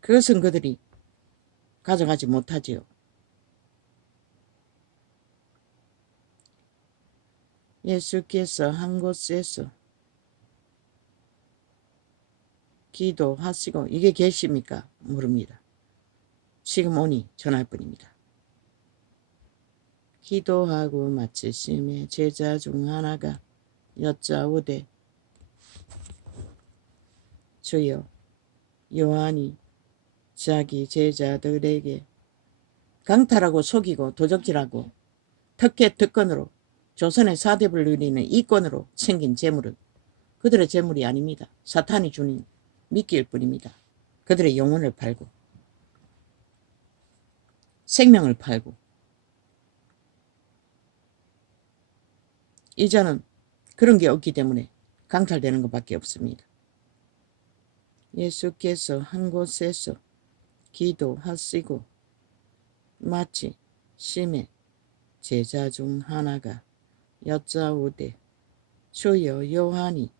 그것은 그들이 가져가지 못하지요. 예수께서 한 곳에서 기도하시고 이게 계십니까? 물습니다. 지금 오니 전할 뿐입니다. 기도하고 마치심에 제자 중 하나가 여짜오되 주여, 요한이 자기 제자들에게 강탈하고 속이고 도적질하고 특혜 특권으로 조선의 사대부를 누리는 이권으로 챙긴 재물은 그들의 재물이 아닙니다. 사탄이 주는 미끼일 뿐입니다. 그들의 영혼을 팔고 생명을 팔고 이제는 그런 게 없기 때문에 강탈되는 것밖에 없습니다. 예수께서 한 곳에서 기도하시고 마치 심해 제자 중 하나가 여짜오되 주여, 요한이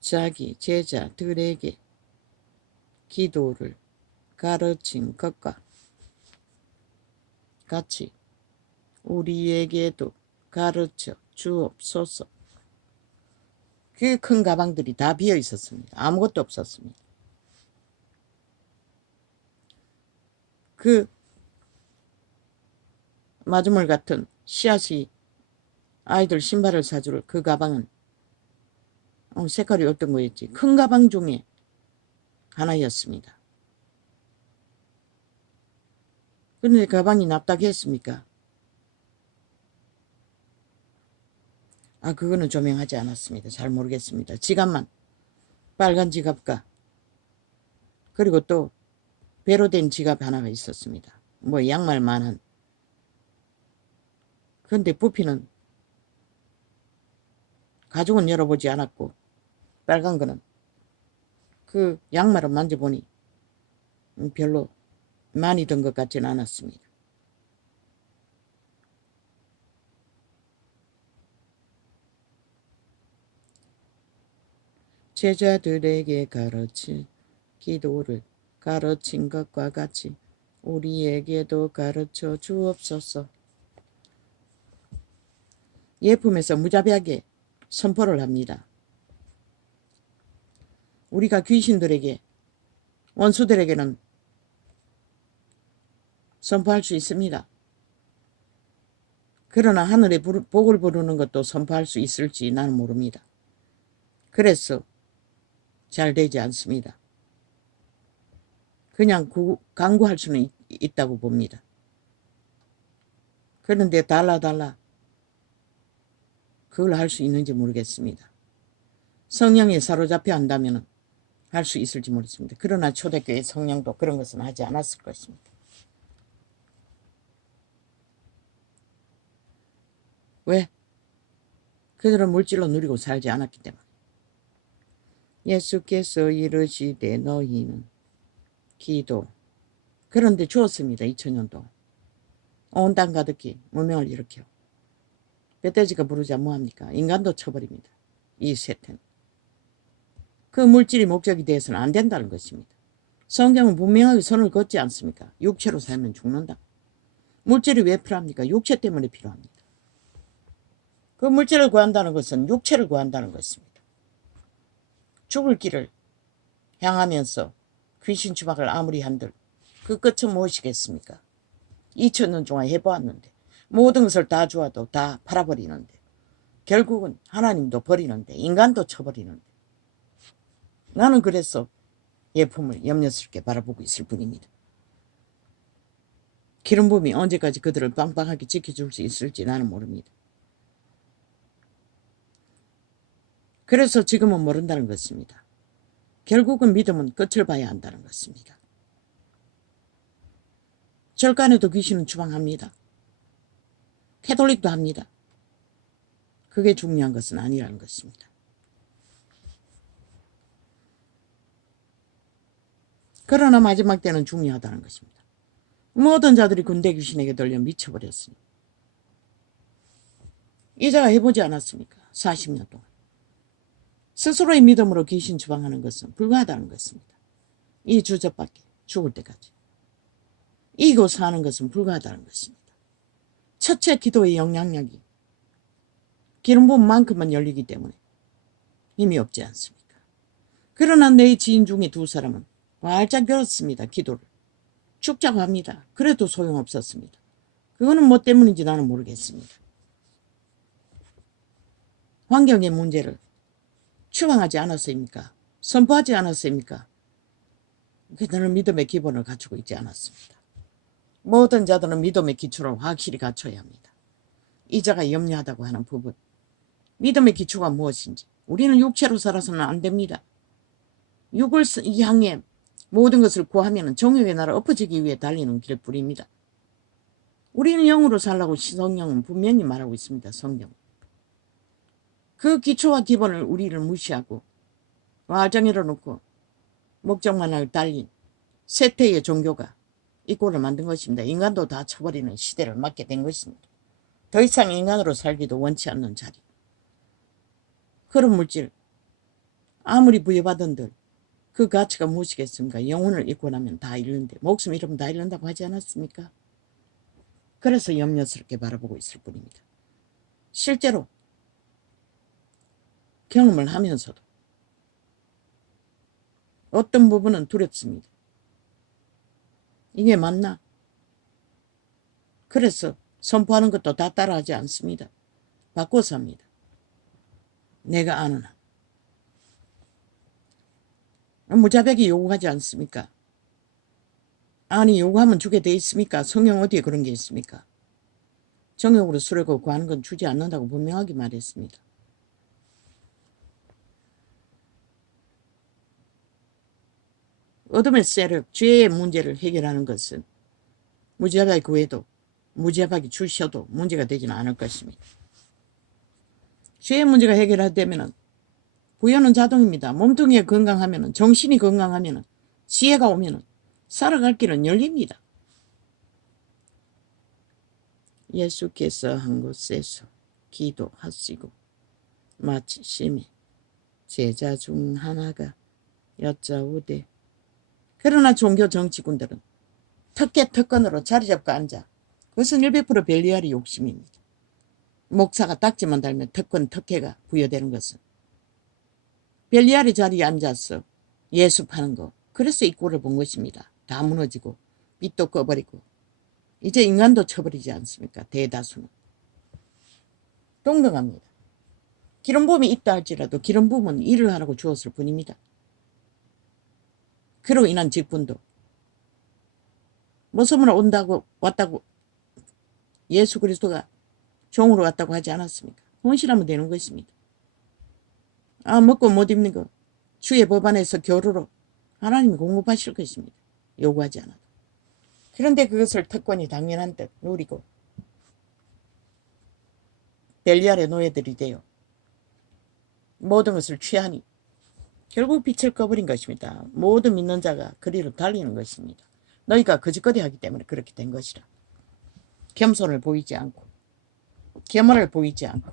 자기 제자들에게 기도를 가르친 것과 같이 우리에게도 가르쳐 주옵소서. 그 큰 가방들이 다 비어 있었습니다. 아무것도 없었습니다. 그 마주물 같은 씨앗이 아이들 신발을 사줄 그 가방은 색깔이 어떤 거였지? 큰 가방 중에 하나였습니다. 그런데 가방이 납작했습니까? 그거는 조명하지 않았습니다. 잘 모르겠습니다. 지갑만, 빨간 지갑과 그리고 또 배로 된 지갑 하나가 있었습니다. 뭐 양말만한. 그런데 부피는 가죽은 열어보지 않았고 빨간 거는 그 양말을 만져보니 별로 많이 든 것 같지는 않았습니다. 제자들에게 가르친 기도를 가르친 것과 같이 우리에게도 가르쳐 주옵소서. 예품에서 무자비하게 선포를 합니다. 우리가 귀신들에게 원수들에게는 선포할 수 있습니다. 그러나 하늘의 복을 부르는 것도 선포할 수 있을지 나는 모릅니다. 그래서 잘 되지 않습니다. 그냥 강구할 수는 있다고 봅니다. 그런데 달라 그걸 할 수 있는지 모르겠습니다. 성령에 사로잡혀 한다면 할 수 있을지 모르겠습니다. 그러나 초대교회 성령도 그런 것은 하지 않았을 것입니다. 왜? 그들은 물질로 누리고 살지 않았기 때문에. 예수께서 이르시되 너희는 기도. 그런데 주었습니다. 2000년 동안. 온 땅 가득히 문명을 일으켜. 멧돼지가 부르자 뭐합니까? 인간도 쳐버립니다. 이 세태는. 그 물질이 목적이 되어서는 안 된다는 것입니다. 성경은 분명하게 선을 긋지 않습니까? 육체로 살면 죽는다. 물질이 왜 필요합니까? 육체 때문에 필요합니다. 그 물질을 구한다는 것은 육체를 구한다는 것입니다. 죽을 길을 향하면서 귀신 추박을 아무리 한들 그 끝은 무엇이겠습니까? 2000년 동안 해보았는데 모든 것을 다 주어도 다 팔아버리는데 결국은 하나님도 버리는데 인간도 쳐버리는데 나는 그래서 예품을 염려스럽게 바라보고 있을 뿐입니다. 기름 부음이 언제까지 그들을 빵빵하게 지켜줄 수 있을지 나는 모릅니다. 그래서 지금은 모른다는 것입니다. 결국은 믿음은 끝을 봐야 한다는 것입니다. 절간에도 귀신은 추방합니다. 캐톨릭도 합니다. 그게 중요한 것은 아니라는 것입니다. 그러나 마지막 때는 중요하다는 것입니다. 모든 자들이 군대 귀신에게 들려 미쳐버렸으니 이자가 해보지 않았습니까? 40년 동안. 스스로의 믿음으로 귀신 추방하는 것은 불가하다는 것입니다. 이 주접밖에 죽을 때까지 이기고 사는 것은 불가하다는 것입니다. 첫째 기도의 영향력이 기름 부음만큼만 열리기 때문에 힘이 없지 않습니까? 그러나 내 지인 중에 두 사람은 활짝 열었습니다. 기도를. 죽자고 합니다. 그래도 소용없었습니다. 그거는 뭐 때문인지 나는 모르겠습니다. 환경의 문제를 추방하지 않았습니까? 선포하지 않았습니까? 그들은 믿음의 기본을 갖추고 있지 않았습니다. 모든 자들은 믿음의 기초를 확실히 갖춰야 합니다. 이자가 염려하다고 하는 부분. 믿음의 기초가 무엇인지. 우리는 육체로 살아서는 안 됩니다. 육을 향해 모든 것을 구하면 정욕의 나라 엎어지기 위해 달리는 길뿐입니다. 우리는 영으로 살라고 성경은 분명히 말하고 있습니다. 성경. 그 기초와 기본을 우리를 무시하고 와정이로 놓고 목적만 하고 달린 세태의 종교가 이 꼴을 만든 것입니다. 인간도 다 쳐버리는 시대를 맞게 된 것입니다. 더 이상 인간으로 살기도 원치 않는 자리. 그런 물질 아무리 부여받은들 그 가치가 무엇이겠습니까? 영혼을 잃고 나면 다 잃는데 목숨 잃으면 다 잃는다고 하지 않았습니까? 그래서 염려스럽게 바라보고 있을 뿐입니다. 실제로 경험을 하면서도 어떤 부분은 두렵습니다. 이게 맞나? 그래서 선포하는 것도 다 따라하지 않습니다. 바꿔서 합니다. 내가 아는 한. 무자백이 요구하지 않습니까? 아니 요구하면 주게 돼 있습니까? 성경 어디에 그런 게 있습니까? 정욕으로 수레고 구하는 건 주지 않는다고 분명하게 말했습니다. 어둠의 세력, 죄의 문제를 해결하는 것은 무자백이 구해도 무자백이 주셔도 문제가 되지는 않을 것입니다. 죄의 문제가 해결되면 부여는 자동입니다. 몸뚱이가 건강하면 정신이 건강하면 지혜가 오면 살아갈 길은 열립니다. 예수께서 한 곳에서 기도하시고 마치심에 제자 중 하나가 여짜오되 그러나 종교 정치군들은 특권으로 자리 잡고 앉아 그것은 100% 벨리알의 욕심입니다. 목사가 딱지만 달면 특혜가 부여되는 것은 벨리알의 자리에 앉아서 예수 파는 거. 그래서 이 꼴을 본 것입니다. 다 무너지고 빛도 꺼버리고 이제 인간도 쳐버리지 않습니까? 대다수는. 동등합니다. 기름 부음이 있다 할지라도 기름 부음은 일을 하라고 주었을 뿐입니다. 그로 인한 직분도 모섬으로 왔다고 예수 그리스도가 종으로 왔다고 하지 않았습니까? 헌신하면 되는 것입니다. 먹고 못 입는 거 주의 법안에서 교류로 하나님이 공급하실 것입니다. 요구하지 않아도. 그런데 그것을 특권이 당연한 듯 누리고 벨리알의 노예들이 되어 모든 것을 취하니 결국 빛을 꺼버린 것입니다. 모든 믿는 자가 그리로 달리는 것입니다. 너희가 거짓거리 하기 때문에 그렇게 된 것이라. 겸손을 보이지 않고 겸허를 보이지 않고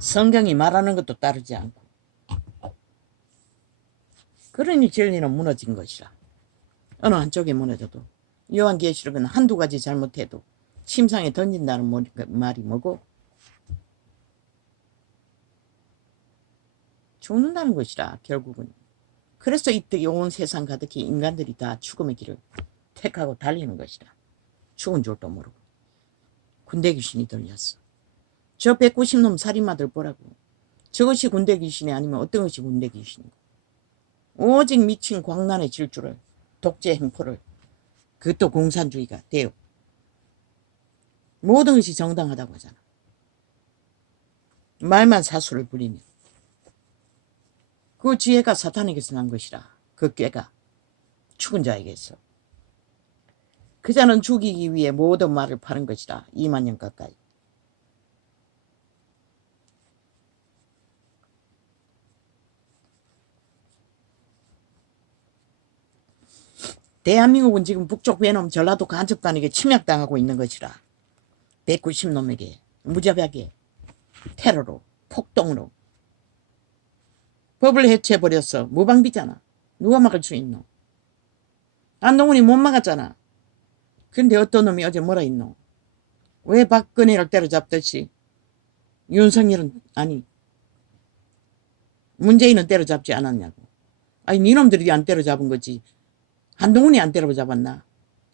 성경이 말하는 것도 따르지 않고 그러니 진리는 무너진 것이라. 어느 한쪽에 무너져도 요한계시록은 한두 가지 잘못해도 침상에 던진다는 말이 뭐고 죽는다는 것이라 결국은. 그래서 이때 온 세상 가득히 인간들이 다 죽음의 길을 택하고 달리는 것이라. 죽은 줄도 모르고 군대 귀신이 들렸어. 저 190놈 살인마들 보라고. 저것이 군대 귀신이 아니면 어떤 것이 군대 귀신이고. 오직 미친 광란의 질주를 독재 행포를 그것도 공산주의가 돼요. 모든 것이 정당하다고 하잖아. 말만 사수를 부리면 그 지혜가 사탄에게서 난 것이라. 그 꾀가 죽은 자에게서. 그 자는 죽이기 위해 모든 말을 파는 것이라. 2만 년 가까이. 대한민국은 지금 북쪽 외놈 전라도 간첩단에게 침략당하고 있는 것이라. 190놈에게 무자비하게 테러로 폭동으로 법을 해체해버렸어. 무방비잖아. 누가 막을 수 있노? 안동훈이 못 막았잖아. 근데 어떤 놈이 어제 뭐라 했노? 왜 박근혜를 때려잡듯이 윤석열은 아니 문재인은 때려잡지 않았냐고. 아니 니놈들이 안 때려잡은 거지. 한동훈이 안 때려잡았나?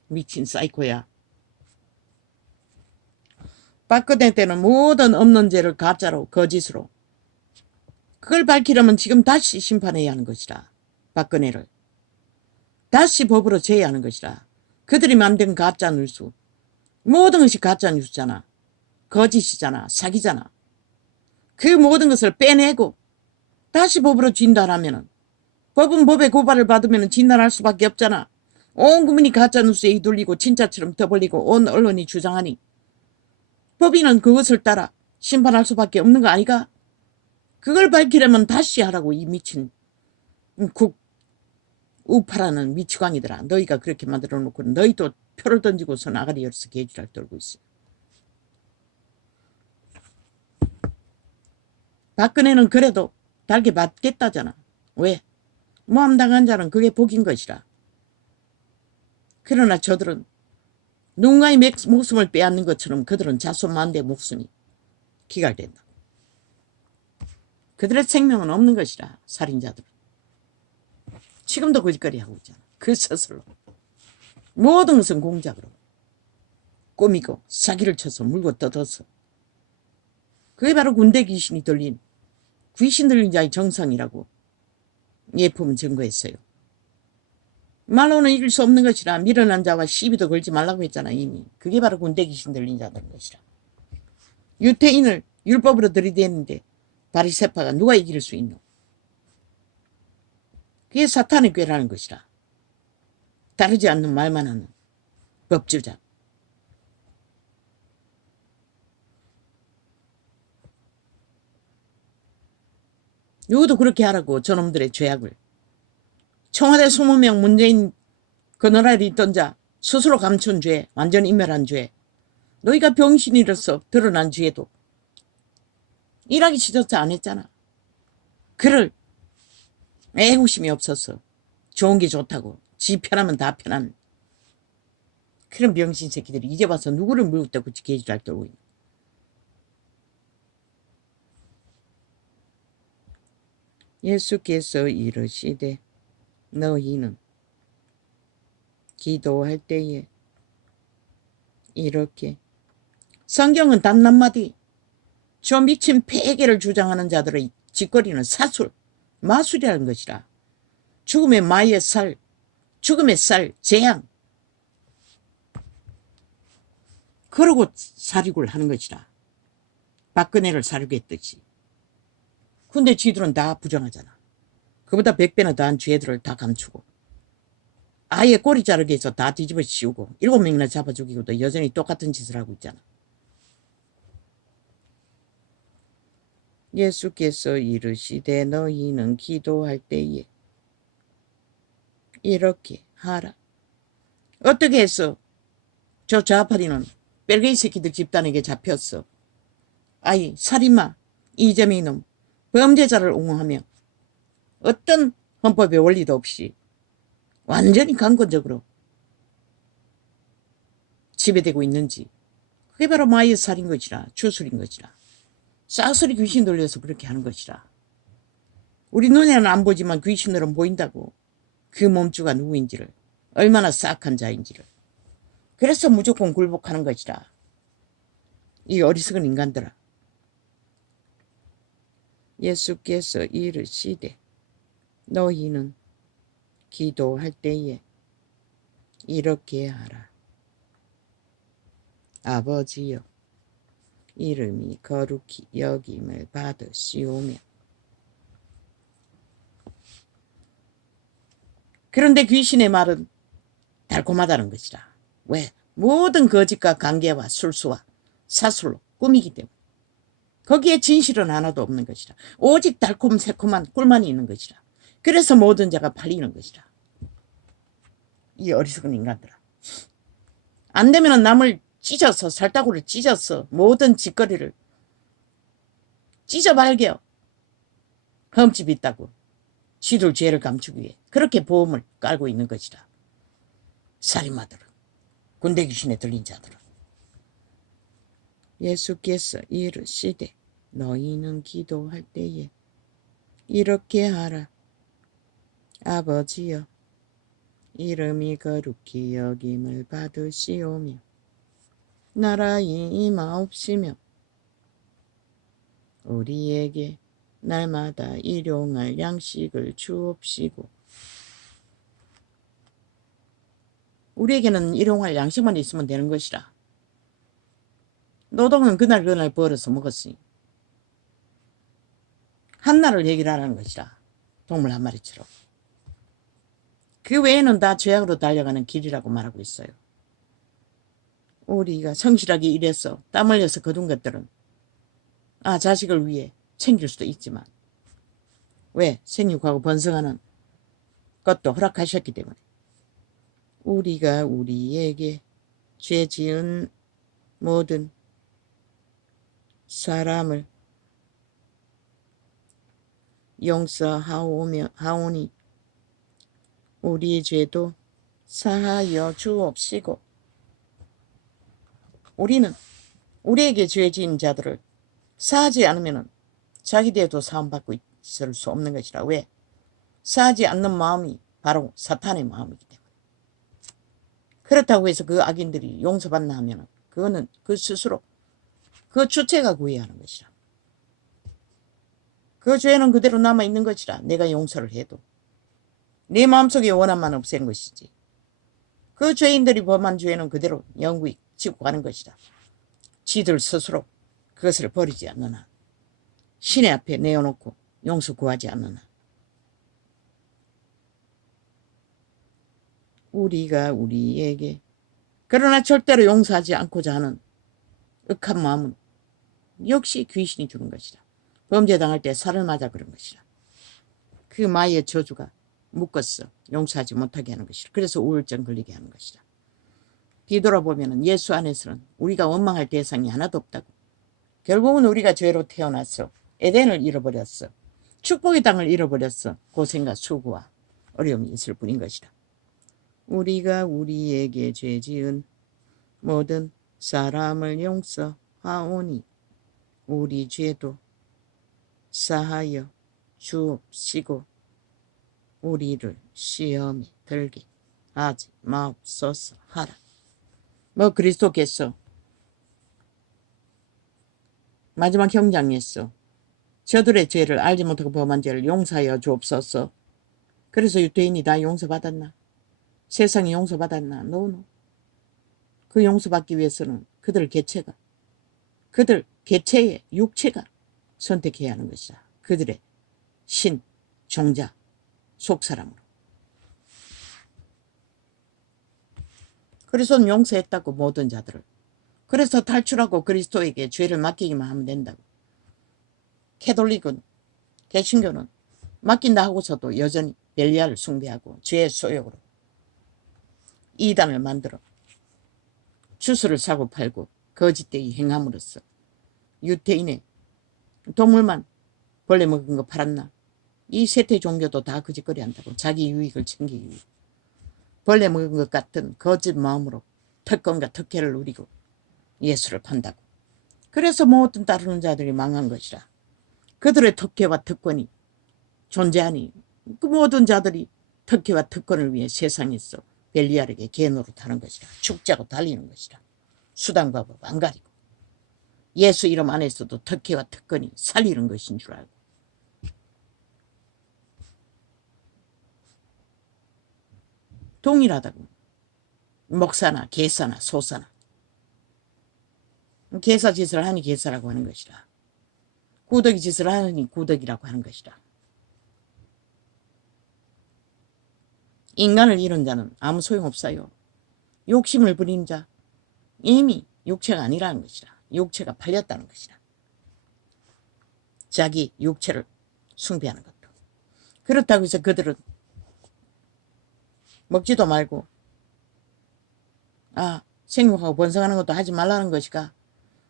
미친 사이코야. 박근혜 때는 모든 없는 죄를 가짜로 거짓으로 그걸 밝히려면 지금 다시 심판해야 하는 것이라. 박근혜를 다시 법으로 제해야 하는 것이라. 그들이 만든 가짜 뉴스 모든 것이 가짜 뉴스잖아. 거짓이잖아. 사기잖아. 그 모든 것을 빼내고 다시 법으로 진단하면은 법은 법의 고발을 받으면 진단할 수밖에 없잖아. 온 국민이 가짜 뉴스에 휘둘리고 진짜처럼 떠벌리고 온 언론이 주장하니 법인은 그것을 따라 심판할 수밖에 없는 거 아니가? 그걸 밝히려면 다시 하라고 이 미친 우파라는 미치광이들아. 너희가 그렇게 만들어 놓고 너희도 표를 던지고서 나가리 열서 개지랄 떨고 있어. 박근혜는 그래도 달게 받겠다잖아. 왜? 모함당한 자는 그게 복인 것이라. 그러나 저들은 누군가의 목숨을 빼앗는 것처럼 그들은 자손만대 목숨이 기갈된다. 그들의 생명은 없는 것이라. 살인자들은. 지금도 거짓거리 하고 있잖아. 그 스스로. 모든 것은 공작으로 꾸미고 사기를 쳐서 물고 뜯어서. 그게 바로 군대 귀신이 들린 귀신 들린 자의 정상이라고 예품은 증거했어요. 말로는 이길 수 없는 것이라. 미련한 자와 시비도 걸지 말라고 했잖아 이미. 그게 바로 군대 귀신 들린 자들인 것이라. 유태인을 율법으로 들이대는데 바리새파가 누가 이길 수 있노? 그게 사탄의 꾀라는 것이라. 다르지 않는 말만 하는 법주자. 누구도 그렇게 하라고 저놈들의 죄악을. 청와대 20명 문재인 그 나라에 있던 자 스스로 감춘 죄, 완전 인멸한 죄. 너희가 병신이로서 드러난 죄도 일하기 싫어서 안 했잖아. 그를 애국심이 없어서 좋은 게 좋다고 지 편하면 다 편한 그런 병신 새끼들이 이제 와서 누구를 물었다고 개지랄 떨고 있는. 예수께서 이르시되 너희는 기도할 때에 이렇게. 성경은 단 한마디. 저 미친 폐계를 주장하는 자들의 짓거리는 사술, 마술이라는 것이라. 죽음의 마의 살, 죽음의 살, 재앙. 그러고 사륙을 하는 것이라. 박근혜를 사륙했듯이. 근데 쥐들은 다 부정하잖아. 그보다 100배나 더한 죄들을 다 감추고 아예 꼬리 자르게 해서 다 뒤집어 씌우고 7명이나 잡아 죽이고도 여전히 똑같은 짓을 하고 있잖아. 예수께서 이르시되 너희는 기도할 때에 이렇게 하라. 어떻게 해서 저 좌파리는 뺄개이 새끼들 집단에게 잡혔어. 아이 살인마 이재명 놈 범죄자를 옹호하며 어떤 헌법의 원리도 없이 완전히 강권적으로 지배되고 있는지. 그게 바로 마의 살인 것이라. 주술인 것이라. 싹소리 귀신 돌려서 그렇게 하는 것이라. 우리 눈에는 안 보지만 귀신으로는 보인다고. 그 몸주가 누구인지를, 얼마나 싹한 자인지를. 그래서 무조건 굴복하는 것이라. 이 어리석은 인간들아. 예수께서 이르시되 너희는 기도할 때에 이렇게 하라. 아버지여 이름이 거룩히 여김을 받으시오며. 그런데 귀신의 말은 달콤하다는 것이라. 왜? 모든 거짓과 관계와 술수와 사술로 꾸미기 때문에. 거기에 진실은 하나도 없는 것이라. 오직 달콤 새콤한 꿀만이 있는 것이라. 그래서 모든 자가 팔리는 것이라. 이 어리석은 인간들아. 안 되면 남을 찢어서 살다구를 찢어서 모든 짓거리를 찢어 발겨. 흠집 있다고. 지들 죄를 감추기 위해 그렇게 보험을 깔고 있는 것이라. 살인마들은, 군대 귀신에 들린 자들은. 예수께서 이르시되 너희는 기도할 때에 이렇게 하라. 아버지여, 이름이 거룩히 여김을 받으시오며 나라의 임하옵시며 우리에게 날마다 일용할 양식을 주옵시고. 우리에게는 일용할 양식만 있으면 되는 것이라. 노동은 그날 그날 벌어서 먹었으니 한나를 해결하라는 것이라. 동물 한 마리처럼. 그 외에는 다 죄악으로 달려가는 길이라고 말하고 있어요. 우리가 성실하게 일해서 땀 흘려서 거둔 것들은 자식을 위해 챙길 수도 있지만 왜? 생육하고 번성하는 것도 허락하셨기 때문에. 우리가 우리에게 죄 지은 모든 사람을 용서하오니 우리 죄도 사하여 주옵시고. 우리는 우리에게 죄 지은 자들을 사하지 않으면 자기 대도 사함받고 있을 수 없는 것이라. 왜? 사하지 않는 마음이 바로 사탄의 마음이기 때문에. 그렇다고 해서 그 악인들이 용서받나 하면 그거는 그 스스로 그 주체가 구해야 하는 것이라. 그 죄는 그대로 남아있는 것이라. 내가 용서를 해도 네 마음속에 원한만 없앤 것이지. 그 죄인들이 범한 죄는 그대로 영구히 지고 가는 것이라. 지들 스스로 그것을 버리지 않는 한, 신의 앞에 내어놓고 용서 구하지 않는 한, 우리가 우리에게 그러나 절대로 용서하지 않고자 하는 억한 마음은 역시 귀신이 주는 것이라. 범죄당할 때 살을 맞아 그런 것이라. 그 마의 저주가 묶었어. 용서하지 못하게 하는 것이라. 그래서 우울증 걸리게 하는 것이라. 뒤돌아보면 예수 안에서는 우리가 원망할 대상이 하나도 없다고. 결국은 우리가 죄로 태어났어. 에덴을 잃어버렸어. 축복의 땅을 잃어버렸어. 고생과 수고와 어려움이 있을 뿐인 것이라. 우리가 우리에게 죄 지은 모든 사람을 용서하오니 우리 죄도 사하여 주옵시고 우리를 시험에 들게 하지 마옵소서 하라. 그리스도께서 마지막 경장에서 저들의 죄를 알지 못하고 범한 죄를 용서하여 주옵소서. 그래서 유대인이 다 용서받았나? 세상이 용서받았나? 노노. 그 용서받기 위해서는 그들 개체의 육체가 선택해야 하는 것이다. 그들의 신, 종자, 속사람으로. 그래서 용서했다고 모든 자들을. 그래서 탈출하고 그리스도에게 죄를 맡기기만 하면 된다고. 캐톨릭은, 개신교는 맡긴다 하고서도 여전히 벨리알을 숭배하고 죄의 소욕으로 이단을 만들어 주술을 사고 팔고 거짓되이 행함으로써 유태인의 동물만 벌레 먹은 거 팔았나? 이 세태 종교도 다 거짓거리 한다고. 자기 유익을 챙기기 위해 벌레 먹은 것 같은 거짓 마음으로 특권과 특혜를 누리고 예수를 판다고. 그래서 모든 따르는 자들이 망한 것이라. 그들의 특혜와 특권이 존재하니 그 모든 자들이 특혜와 특권을 위해 세상에서 벨리알에게 개노릇하는 것이라. 축제하고 달리는 것이라. 수단과 법 안 가리고 예수 이름 안에서도 특혜와 특권이 살리는 것인 줄 알고. 동일하다고. 목사나 개사나 소사나. 개사 짓을 하니 개사라고 하는 것이라. 구더기 짓을 하니 구더기라고 하는 것이라. 인간을 잃은 자는 아무 소용없어요. 욕심을 부리는 자 이미 육체가 아니라는 것이라. 육체가 팔렸다는 것이라. 자기 육체를 숭배하는 것도. 그렇다고 해서 그들은 먹지도 말고 생육하고 번성하는 것도 하지 말라는 것이가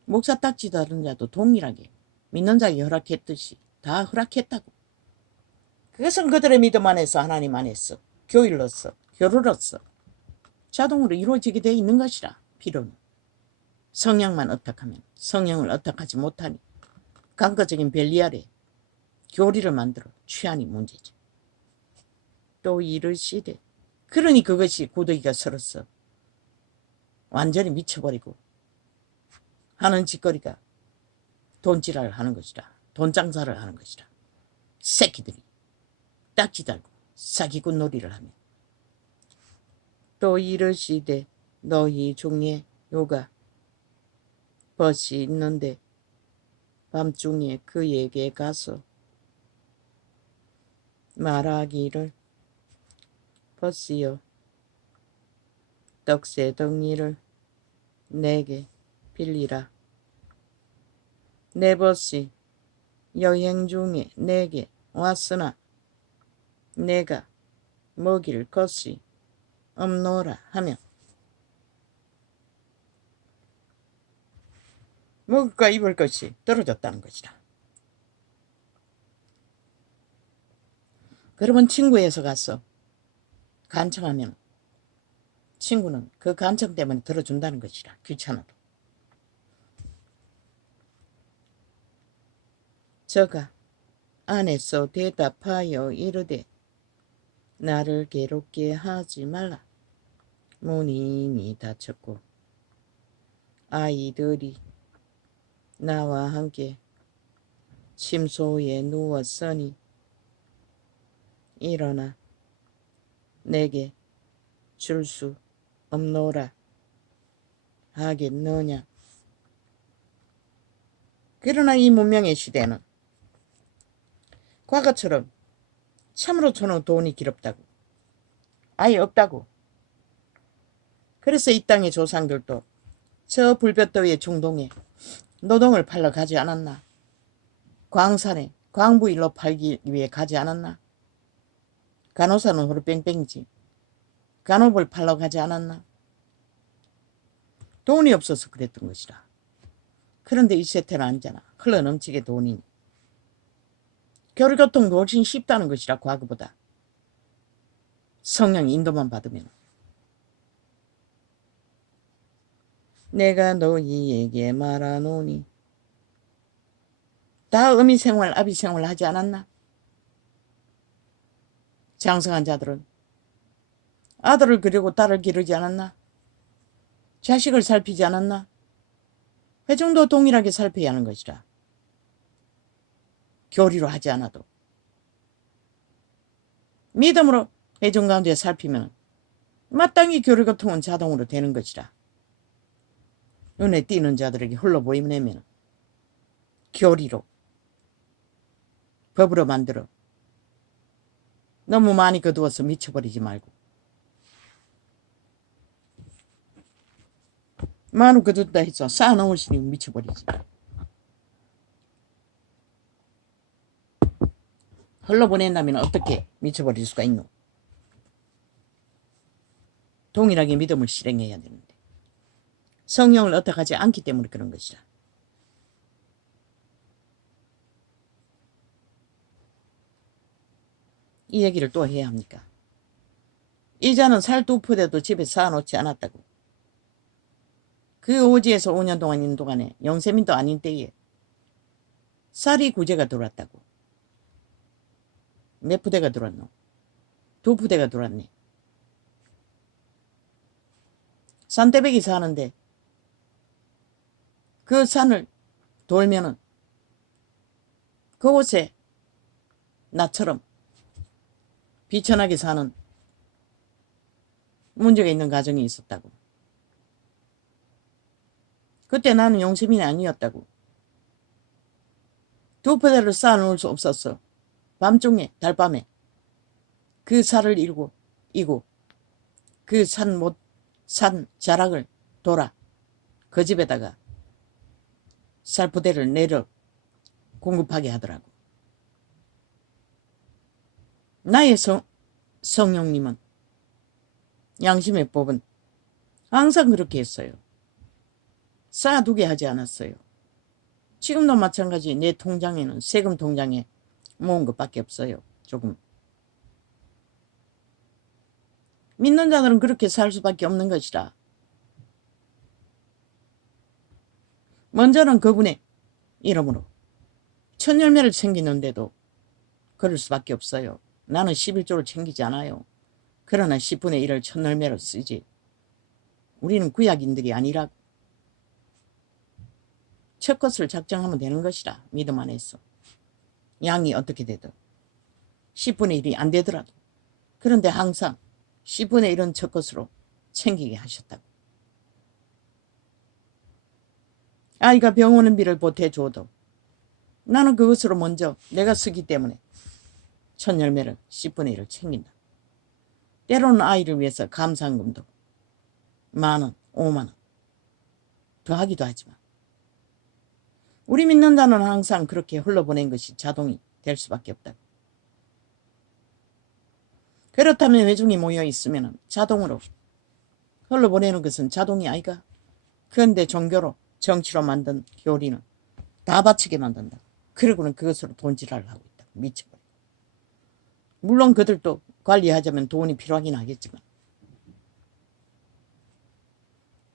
목사 딱지 다른 자도 동일하게 믿는 자에게 허락했듯이 다 허락했다고. 그것은 그들의 믿음 안에서 하나님 안에서 교일로서 교류로서 자동으로 이루어지게 되어 있는 것이라. 필요는 성령만 어떡하면 성령을 어떡하지 못하니 강거적인 벨리알에 교리를 만들어 취하니 문제지. 또 이르시되 그러니 그것이 고데기가 서로서 완전히 미쳐버리고 하는 짓거리가 돈지랄을 하는 것이라. 돈 장사를 하는 것이라. 새끼들이 딱지 달고 사기꾼 놀이를 하며 또 이르시되 너희 중에 요가 벗이 있는데 밤중에 그에게 가서 말하기를 벗이여 떡새 덩이를 내게 빌리라. 내 벗이 여행 중에 내게 왔으나 내가 먹일 것이 없노라 하며 먹을까 입을 것이 떨어졌다는 것이라. 그러면 친구에서 가서 간청하면 친구는 그 간청 때문에 들어준다는 것이라. 귀찮아도. 저가 안에서 대답하여 이르되 나를 괴롭게 하지 말라. 문이 이미 닫혔고 아이들이 나와 함께 침소에 누웠으니 일어나 내게 줄 수 없노라 하겠느냐. 그러나 이 문명의 시대는 과거처럼 참으로 저는 돈이 길었다고 아예 없다고. 그래서 이 땅의 조상들도 저 불볕더위의 중동에 노동을 팔러 가지 않았나. 광산에 광부일로 팔기 위해 가지 않았나. 간호사는 호루 뺑뺑이지. 간호를 팔러 가지 않았나. 돈이 없어서 그랬던 것이라. 그런데 이 세태는 아니잖아. 흘러넘치게 돈이니. 교류교통도 훨씬 쉽다는 것이라. 과거보다. 성령 인도만 받으면. 내가 너희에게 말하노니 다 어미생활 아비생활 하지 않았나. 장성한 자들은 아들을 기르고 딸을 기르지 않았나. 자식을 살피지 않았나. 회중도 동일하게 살펴야 하는 것이라. 교리로 하지 않아도 믿음으로 회중 가운데 살피면 마땅히 교류교통은 자동으로 되는 것이라. 눈에 띄는 자들에게 흘러보이면 교리로 법으로 만들어 너무 많이 거두어서 미쳐버리지 말고. 많이 거둔다 해서 쌓아놓으시니 미쳐버리지. 흘러보낸다면 어떻게 미쳐버릴 수가 있노. 동일하게 믿음을 실행해야 되는데 성령을 어떡하지 않기 때문에 그런 것이라. 이 얘기를 또 해야 합니까? 이자는 살 2푸대도 집에 쌓아놓지 않았다고. 그 오지에서 5년 동안 있는 동안에 영세민도 아닌 때에 쌀이 구제가 들어왔다고. 몇 푸대가 들어왔노? 2푸대가 들어왔네. 산대백이 사는데 그 산을 돌면은 그곳에 나처럼 비천하게 사는 문제가 있는 가정이 있었다고. 그때 나는 용세민이 아니었다고. 2푸대를 쌓아놓을 수 없었어. 밤중에 달밤에 그 살을 이고 그 산 자락을 돌아 그 집에다가 쌀부대를 내려 공급하게 하더라고. 나의 성령님은 양심의 법은 항상 그렇게 했어요. 쌓아두게 하지 않았어요. 지금도 마찬가지. 내 통장에는 세금 통장에 모은 것밖에 없어요. 조금 믿는 자들은 그렇게 살 수밖에 없는 것이라. 먼저는 그분의 이름으로 천열매를 챙기는데도 그럴 수밖에 없어요. 나는 11조를 챙기지 않아요. 그러나 10분의 1을 천열매로 쓰지. 우리는 구약인들이 아니라 첫 것을 작정하면 되는 것이라. 믿음 안에서 양이 어떻게 되든 10분의 1이 안 되더라도, 그런데 항상 10분의 1은 첫 것으로 챙기게 하셨다고. 아이가 병원비를 보태줘도 나는 그것으로 먼저 내가 쓰기 때문에 천열매를 10분의 1을 챙긴다. 때로는 아이를 위해서 감상금도 10,000원, 50,000원 더하기도 하지만 우리 믿는 자는 항상 그렇게 흘러보낸 것이 자동이 될 수밖에 없다. 그렇다면 회중이 모여 있으면 자동으로 흘러보내는 것은 자동이 아이가. 그런데 종교로 정치로 만든 교리는 다 바치게 만든다. 그러고는 그것으로 돈질을 하고 있다. 미쳐버려. 물론 그들도 관리하자면 돈이 필요하긴 하겠지만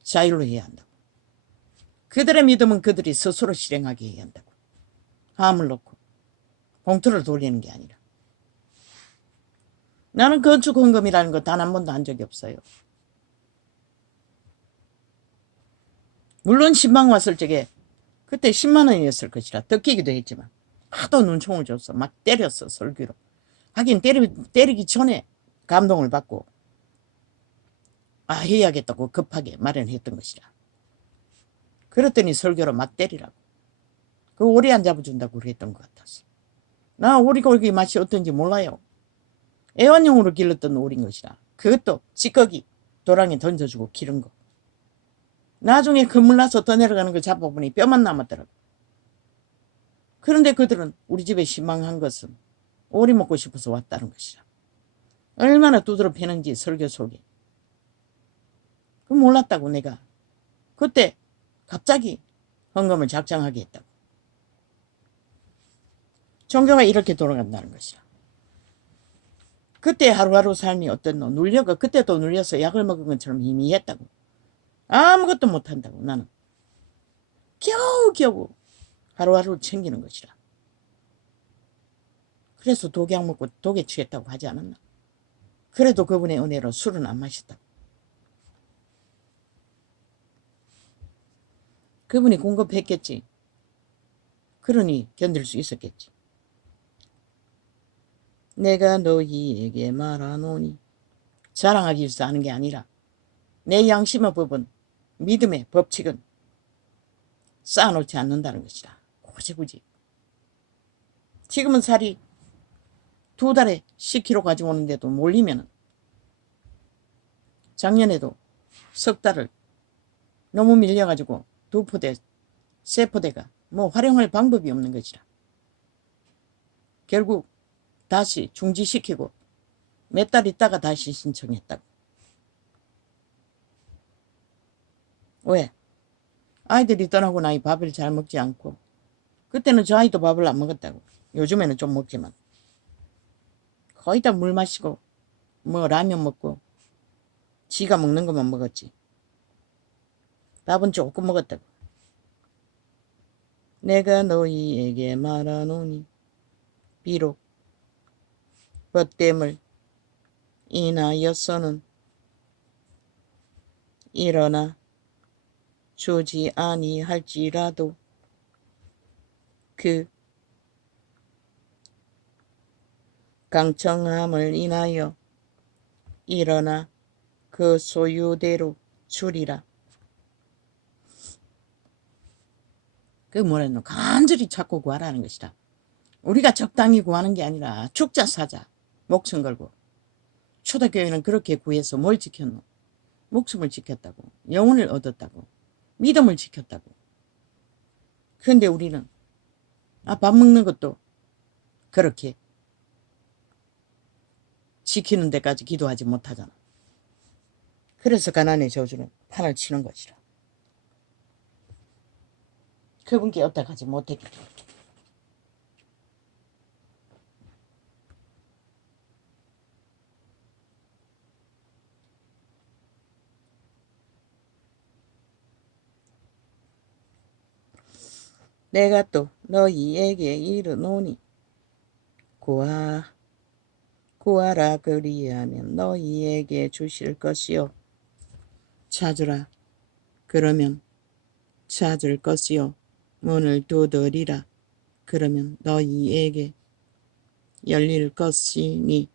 자율로 해야 한다고. 그들의 믿음은 그들이 스스로 실행하게 해야 한다고. 함을 놓고 봉투를 돌리는 게 아니라. 나는 건축 헌금이라는 거 단 한 번도 한 적이 없어요. 물론 신방 왔을 적에 그때 10만 원이었을 것이라 뜯기기도 했지만 하도 눈총을 줬어. 막 때렸어, 설교로. 하긴 때리기 전에 감동을 받고 해야겠다고 급하게 마련했던 것이라. 그랬더니 설교로 막 때리라고. 그 오리 안 잡아준다고 그랬던 것 같았어. 나 오리고기 맛이 어떤지 몰라요. 애완용으로 길렀던 오리인 것이라. 그것도 찌꺼기 도랑에 던져주고 기른 거. 나중에 그물 나서 더 내려가는 걸 잡아보니 뼈만 남았더라고. 그런데 그들은 우리 집에 실망한 것은 오리 먹고 싶어서 왔다는 것이라. 얼마나 두드러 패는지 설교 속에. 그 몰랐다고 내가. 그때 갑자기 헌금을 작정하게 했다고. 종교가 이렇게 돌아간다는 것이라. 그때 하루하루 삶이 어땠노? 눌려가 그때도 눌려서 약을 먹은 것처럼 희미했다고. 아무것도 못한다고. 나는 겨우겨우 하루하루 챙기는 것이라. 그래서 독약 먹고 독에 취했다고 하지 않았나? 그래도 그분의 은혜로 술은 안 마셨다고. 그분이 공급했겠지. 그러니 견딜 수 있었겠지. 내가 너희에게 말하노니, 자랑하기 위해서 하는 게 아니라 내 양심의 법은, 믿음의 법칙은 쌓아놓지 않는다는 것이다. 굳이 지금은 살이 2달에 10kg 가지고 오는데도 몰리면 작년에도 3달을 너무 밀려가지고 2포대 3포대가 뭐 활용할 방법이 없는 것이라. 결국 다시 중지시키고 몇 달 있다가 다시 신청했다고. 왜? 아이들이 떠나고 나니 밥을 잘 먹지 않고, 그때는 저 아이도 밥을 안 먹었다고. 요즘에는 좀 먹지만 거의 다 물 마시고 뭐 라면 먹고 지가 먹는 것만 먹었지. 밥은 조금 먹었다고. 내가 너희에게 말하노니 비록 벗됨을 인하여서는 일어나 주지 아니할지라도 그 강청함을 인하여 일어나 그 소유대로 주리라. 그 뭐라노? 간절히 찾고 구하라는 것이다. 우리가 적당히 구하는 게 아니라 죽자 사자 목숨 걸고. 초대교회는 그렇게 구해서 뭘 지켰노? 목숨을 지켰다고. 영혼을 얻었다고. 믿음을 지켰다고. 그런데 우리는 밥 먹는 것도 그렇게 지키는 데까지 기도하지 못하잖아. 그래서 가난의 저주는 판을 치는 것이라. 그분께 어떡하지 못했기 때문에. 내가 또 너희에게 이르노니 구하라 그리하면 너희에게 주실 것이요 찾으라 그러면 찾을 것이요 문을 두드리라 그러면 너희에게 열릴 것이니.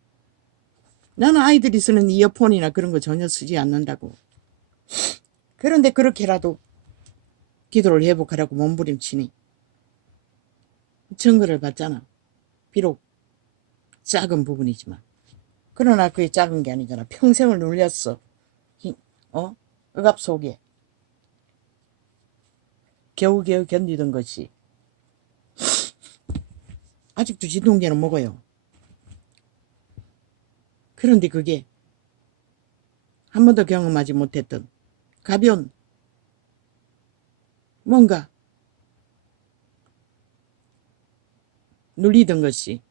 나는 아이들이 쓰는 이어폰이나 그런 거 전혀 쓰지 않는다고. 그런데 그렇게라도 기도를 회복하라고 몸부림치니 증거를 받잖아. 비록 작은 부분이지만. 그러나 그게 작은 게 아니잖아. 평생을 눌렸어. 억압 속에 겨우겨우 견디던 것이 아직도 진통제는 먹어요. 그런데 그게 한 번도 경험하지 못했던 가벼운 뭔가 눌리던 것이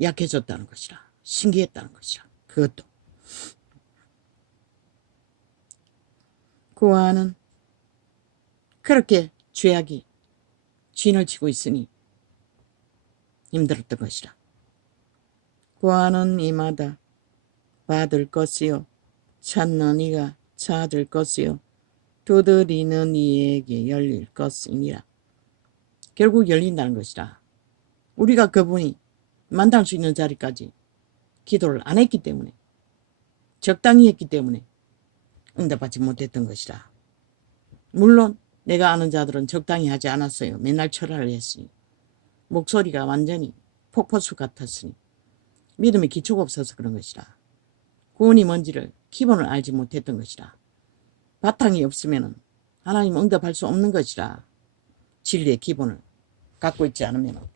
약해졌다는 것이라. 신기했다는 것이라. 그것도. 그와는 그렇게 죄악이 진을 치고 있으니 힘들었던 것이라. 구하는 이마다 받을 것이요 찾는 이가 찾을 것이요 두드리는 이에게 열릴 것이니라. 결국 열린다는 것이라. 우리가 그분이 만날 수 있는 자리까지 기도를 안 했기 때문에, 적당히 했기 때문에 응답받지 못했던 것이라. 물론 내가 아는 자들은 적당히 하지 않았어요. 맨날 철학을 했으니, 목소리가 완전히 폭포수 같았으니, 믿음의 기초가 없어서 그런 것이라. 구원이 뭔지를 기본을 알지 못했던 것이라. 바탕이 없으면 하나님 응답할 수 없는 것이라. 진리의 기본을 갖고 있지 않으면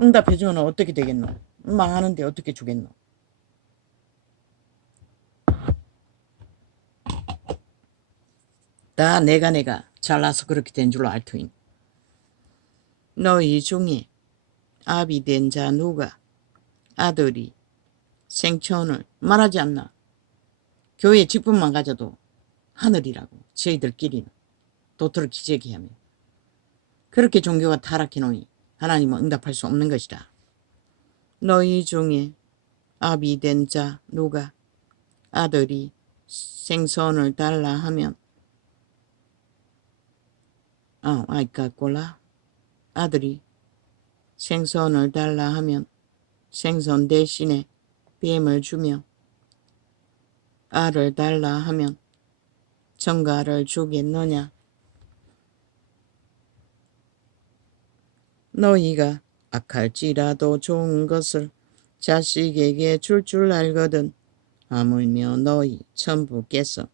응답해주면 어떻게 되겠노? 망하는데 어떻게 주겠노? 다 내가 잘나서 그렇게 된 줄로 알터인. 너희 중에 아비 된 자 누가 아들이 생천을 말하지 않나? 교회 직분만 가져도 하늘이라고. 저희들끼리는 도토를 기재기 하며. 그렇게 종교가 타락해 놓으니 하나님은 응답할 수 없는 것이다. 너희 중에 아비 된 자 누가 아들이 생선을 달라 하면 아들이 생선을 달라 하면 생선 대신에 뱀을 주며 알을 달라 하면 정갈을 주겠느냐? 너희가 악할지라도 좋은 것을 자식에게 줄 알거든 하물며 너희 천부께서